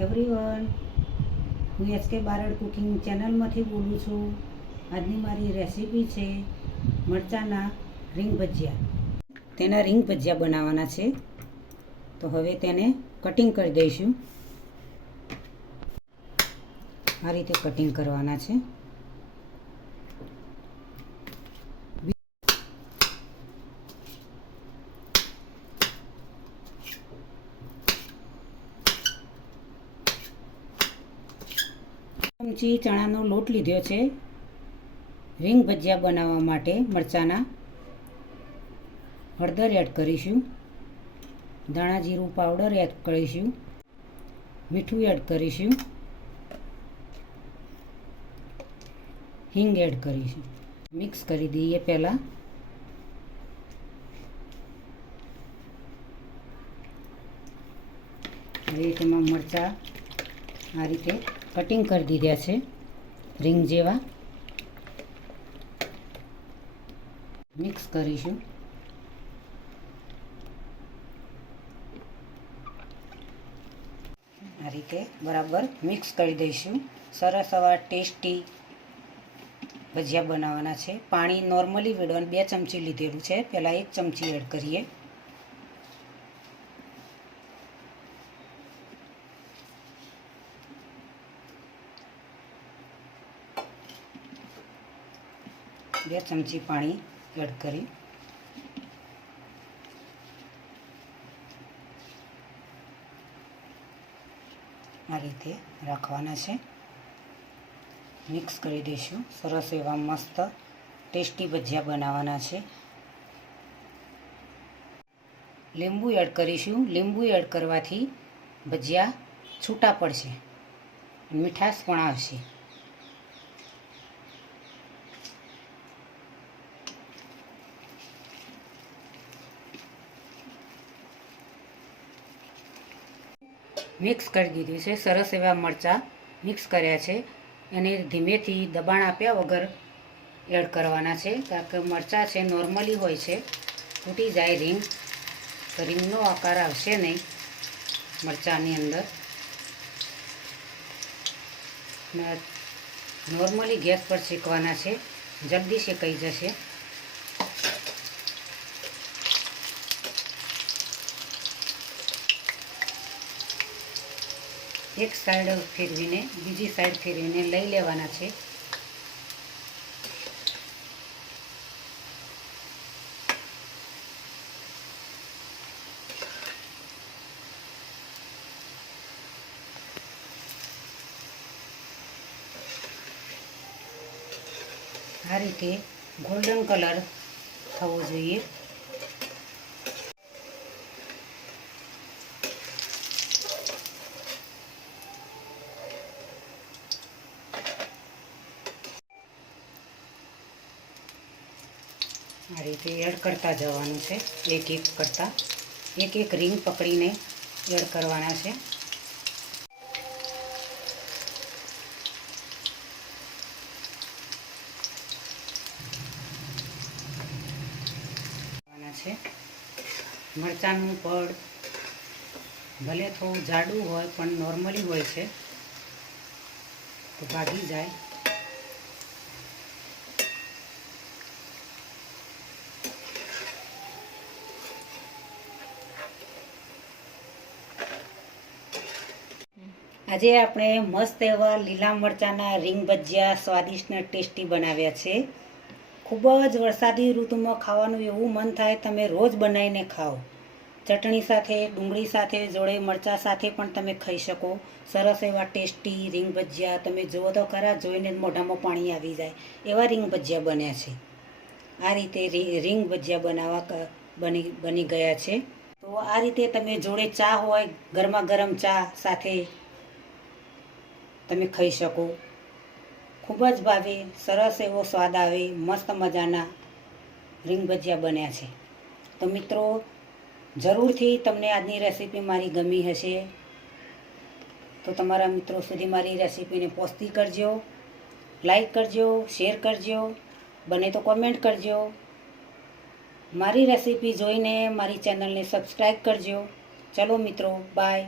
Everyone હું S કે Barad cooking ચેનલમાંથી બોલું છું. આજની મારી રેસીપી છે મરચાંના રીંગ ભજીયા. તેના રીંગ ભજીયા બનાવવાના છે. તો હવે તેને કટિંગ કરી દઈશું. આ રીતે કટિંગ કરવાના છે. ચમચી ચણાનો લોટ લીધો છે. રીંગ ભજીયા બનાવવા માટે મરચાંના હળદર એડ કરીશું. ધાણા જીરું પાવડર એડ કરીશું. મીઠું એડ કરીશું. હિંગ એડ કરીશું. મિક્સ કરી દઈએ પહેલાં. હવે તેમાં મરચાં આ રીતે કટિંગ કરી દીધા છે, રીંગ જેવા. મિક્સ કરીશું. આ રીતે બરાબર મિક્સ કરી દઈશું. સરસ હવા ટેસ્ટી ભજીયા બનાવવાના છે. પાણી નોર્મલી વેડવાનું બે ચમચી લીધેલું છે. પહેલાં એક ચમચી એડ કરીએ. બે ચમચી પાણી એડ કરી. આ રીતે રાખવાના છે. મિક્સ કરી દઈશું. સરસ એવા મસ્ત ટેસ્ટી ભજીયા બનાવવાના છે. લીંબુ એડ કરીશું. લીંબુ એડ કરવાથી ભજીયા છૂટા પડશે. મીઠાશ પણ આવશે. મિક્સ કરી દીધું છે. સરસ એવા મરચાં મિક્સ કર્યા છે. એને ધીમેથી દબાણ આપ્યા વગર એડ કરવાના છે. કારણ કે મરચાં છે, નોર્મલી હોય છે. તૂટી જાય રીંગ. તો રીંગનો આકાર આવશે નહીં મરચાંની અંદર. નોર્મલી ગેસ પર શેકવાના છે. જલ્દી શેકાઈ જશે. એક સાઈડ ફેરવીને, બીજી સાઈડ ફેરવીને લઈ લેવાના છે. આ રીતે ગોલ્ડન કલર થવો જોઈએ. આ રીતે એડ કરતા જવાનું છે. એક એક કરતાં. એક એક રિંગ પકડીને એડ કરવાના છે. છે. મરચાંનું પડ ભલે થોડું જાડું હોય, પણ નોર્મલી હોય છે. તો ભાગી જાય. આજે આપણે મસ્ત એવા લીલા મરચાંના રીંગ ભજીયા, સ્વાદિષ્ટ ટેસ્ટી બનાવ્યા છે. ખૂબ જ વરસાદી ઋતુમાં ખાવાનું એવું મન થાય, તમે રોજ બનાવીને ખાઓ. ચટણી સાથે, ડુંગળી સાથે, જોડે મરચાં સાથે પણ તમે ખાઈ શકો. સરસ એવા ટેસ્ટી રીંગ ભજીયા, તમે જુઓ તો ખરા, જોઈને મોઢામાં પાણી આવી જાય. એવા રીંગ ભજીયા બન્યા છે. આ રીતે રીંગ ભજીયા બનાવવા બની બની ગયા છે. તો આ રીતે તમે જોડે ચા હોય, ગરમા ગરમ ચા સાથે તમે ખાઈ શકો. ખૂબ જ ભાવે, સરસ એવો સ્વાદ આવે, મસ્ત મજાના રીંગ ભજીયા બન્યા છે. તો મિત્રો, જરૂરથી તમને આજની રેસીપી મારી ગમી હશે તો તમારા મિત્રો સુધી મારી રેસીપીને પહોંચતી કરજો. લાઈક કરજો, શેર કરજો, બને તો કોમેન્ટ કરજો. મારી રેસીપી જોઈને મારી ચેનલને સબસ્ક્રાઈબ કરજો. ચલો મિત્રો, બાય.